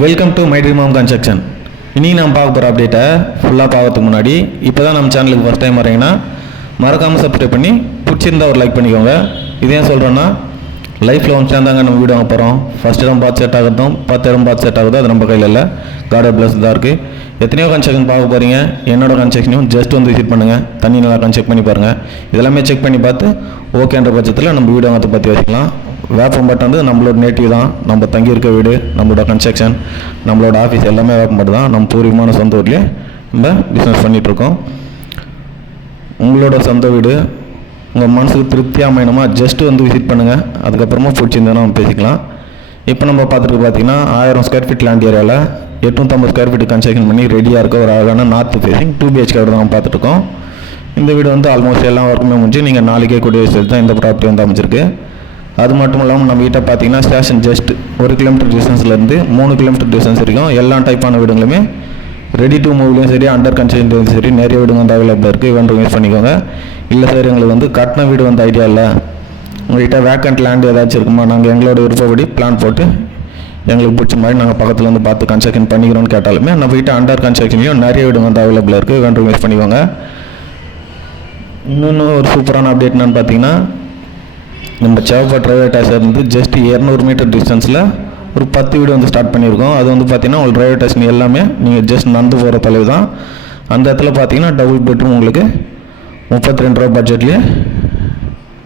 Welcome to my dream home construction. இன்றைக்கி நம்ம பார்க்க போகிற அப்டேட்டை ஃபுல்லாக பார்க்கறதுக்கு முன்னாடி இப்போ தான் நம்ம சேனலுக்கு ஃபஸ்ட் டைம் வரீங்கன்னா மறக்காமல் சப்ஸ்கிரைப் பண்ணி பிடிச்சிருந்தா ஒரு லைக் பண்ணிக்கோங்க. இது ஏன் சொல்கிறேன்னா லைஃப்பில் ஒன்று சேர்ந்தாங்க நம்ம வீடு வாங்க போகிறோம். ஃபஸ்ட் இடம் பார்த்து செட் ஆகட்டும், 10 இடம் பார்த்து செட் ஆகுது, அது நம்ம கையில் இல்லை, காட் பிளஸ் தான் இருக்குது. எத்தனையோ கன்ஸ்ட்ரக்ஷன் பார்க்க போகிறீங்க. என்னோட கன்ஸ்ட்ரக்ஷனையும் ஜஸ்ட் வந்து விசிட் பண்ணுங்கள், தண்ணி நல்லா செக் பண்ணி பாருங்கள். இதெல்லாமே செக் பண்ணி பார்த்து ஓகேன்ற பட்சத்தில் நம்ம வீடு வாங்கத்தை பற்றி வச்சுக்கலாம். வேப்பம்பட்டு வந்து நம்மளோட நேட்டிவ் தான், நம்ம தங்கியிருக்க வீடு, நம்மளோட கன்ஸ்ட்ரக்ஷன், நம்மளோட ஆஃபீஸ் எல்லாமே வேப்பம்பட்டு தான். நம்ம பூர்வீகமான சொந்த ஊர்லேயே நம்ம பிஸ்னஸ் பண்ணிகிட்ருக்கோம். உங்களோட சொந்த வீடு உங்கள் மனசுக்கு திருப்தியாக அமையணுமா, ஜஸ்ட்டு வந்து விசிட் பண்ணுங்கள். அதுக்கப்புறமா பிடிச்சிருந்தோன்னா நம்ம பேசிக்கலாம். இப்போ நம்ம பார்த்துட்டு பார்த்தீங்கன்னா 1000 ஸ்கொயர் ஃபீட் லேண்ட் ஏரியாவில் 850 ஸ்கொயர் ஃபீட் கன்ஸ்ட்ரக்ஷன் பண்ணி ரெடியாக இருக்க ஒரு அழகான நார்த் ஃபேஸிங் 2 BHK தான் நம்ம பார்த்துட்ருக்கோம். இந்த வீடு வந்து ஆல்மோஸ்ட் எல்லா ஒர்க்குமே முடிஞ்சு நீங்கள் நாளைக்கே கூடிய விஷயம் தான் இந்த ப்ராப்பர்ட்டி வந்து அமைச்சிருக்கு. அது மட்டும் இல்லாமல் நம்ம கிட்ட பார்த்தீங்கன்னா ஸ்டேஷன் ஜஸ்ட் 1 கிலோமீட்டர் டிஸ்டன்ஸ்லேருந்து 3 கிலோமீட்டர் டிஸ்டன்ஸ் வரைக்கும் எல்லா டைப்பான வீடுங்களுமே ரெடி டு மூவ்லேயும் சரி, அண்டர் கன்ஸ்ட்ரக்ஷன்லையும் சரி நிறைய வீடுங்க வந்து அவைலபிளாக இருக்குது. வேணும் யூஸ் பண்ணிக்கோங்க. இல்லை சார் எங்களுக்கு வந்து கட்டின வீடு வந்து ஐடியா இல்லை, உங்கள்கிட்ட வேக்கண்ட் லேண்ட் ஏதாச்சும் இருக்குமா, நாங்கள் எங்களோட விருப்பப்படி பிளான் போட்டு எங்களுக்கு பிடிச்ச மாதிரி நாங்கள் பக்கத்தில் வந்து பார்த்து கன்ஸ்ட்ரக்ஷன் பண்ணிக்கிறோன்னு கேட்டாலுமே நம்ம கிட்ட அண்டர் கன்ஸ்ட்ரக்ஷன்லையும் நிறைய வீடுங்க வந்து அவைலபிளாக இருக்குது. வேணும் யூஸ் பண்ணிக்கோங்க. இன்னொன்று ஒரு சூப்பரான அப்டேட் என்னன்னு பார்த்தீங்கன்னா, நம்ம சேவப்பட் ரயில்வே ஸ்டேஷன் வந்து ஜஸ்ட் 200 மீட்டர் டிஸ்டன்ஸில் ஒரு 10 வீடு வந்து ஸ்டார்ட் பண்ணியிருக்கோம். அது வந்து பார்த்தீங்கன்னா உங்களுக்கு ரயில்வே ஸ்டேஷன் எல்லாமே நீங்கள் ஜஸ்ட் நடந்து போகிற தொலைவு தான். அந்த இடத்துல பார்த்தீங்கன்னா டபுள் பெட்ரூம் உங்களுக்கு 32 ரூபா பட்ஜெட்லேயே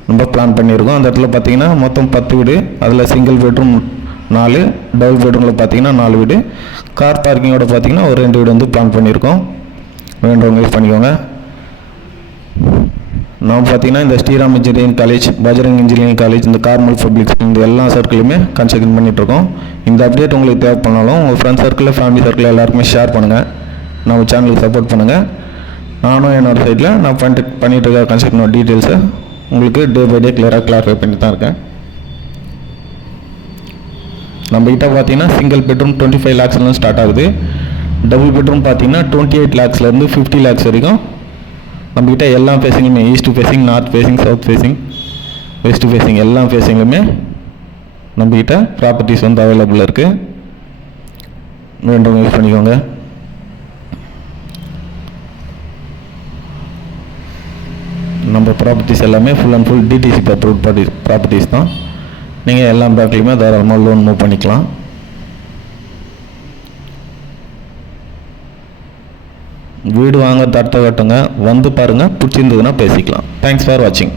நம்ம பிளான் பண்ணியிருக்கோம். அந்த இடத்துல பார்த்தீங்கன்னா மொத்தம் 10 வீடு, அதில் சிங்கிள் பெட்ரூம் 4, டபுள் பெட்ரூமில் பார்த்தீங்கன்னா 4 வீடு, கார் பார்க்கிங்கோட பார்த்தீங்கன்னா ஒரு 2 வீடு வந்து பிளான் பண்ணியிருக்கோம். வேண்டவங்க யூஸ் பண்ணிக்கோங்க. நம்ம பார்த்தீங்கன்னா இந்த Sriram engineering college, Bajrang engineering college, இந்த கார்மல் பப்ளிக் இந்த எல்லா சர்க்கிளுமே கன்ஸ்ட்ரக்ஷன் பண்ணிகிட்ருக்கோம். இந்த அப்டேட் உங்களுக்கு தேவைப்படனாலும் உங்கள் ஃப்ரெண்ட்ஸ் சர்க்கிள், ஃபேமிலி சர்க்கிள் எல்லாருக்குமே ஷேர் பண்ணுங்கள். நம்ம சேனலுக்கு சப்போர்ட் பண்ணுங்கள். நானும் என்னோடய சைடில் நான் பண்ணிகிட்டு இருக்க கன்ஸ்ட்ரக்ஷனோட டீட்டெயில்ஸை உங்களுக்கு டே பை டே கிளியராக கிளாரிஃபை பண்ணி தான் இருக்கேன். நம்மகிட்ட பார்த்தீங்கன்னா சிங்கிள் பெட்ரூம் 25 lakhsலேருந்து ஸ்டார்ட் ஆகுது. டபுள் பெட்ரூம் பார்த்தீங்கன்னா 28 lakhsலேருந்து 50 lakhs வரைக்கும் நம்மக்கிட்ட எல்லா ஃபேஸிங்குமே, east facing, north facing, south facing, west facing எல்லா ஃபேஸிங்குமே நம்மக்கிட்ட ப்ராப்பர்ட்டிஸ் வந்து அவைலபிளாக இருக்குது. வேண்டவங்க யூஸ் பண்ணிக்கோங்க. நம்ம ப்ராப்பர்ட்டிஸ் எல்லாமே full and full DTC approved properties தான். நீங்கள் எல்லா பேங்க்லேயுமே தாராளமாக லோன் மூவ் பண்ணிக்கலாம். வீடு வாங்க தட்ட கட்டுங்க, வந்து பாருங்கள், பிடிச்சிருந்ததுன்னா பேசிக்கலாம். தேங்க்ஸ் ஃபார் வாட்சிங்.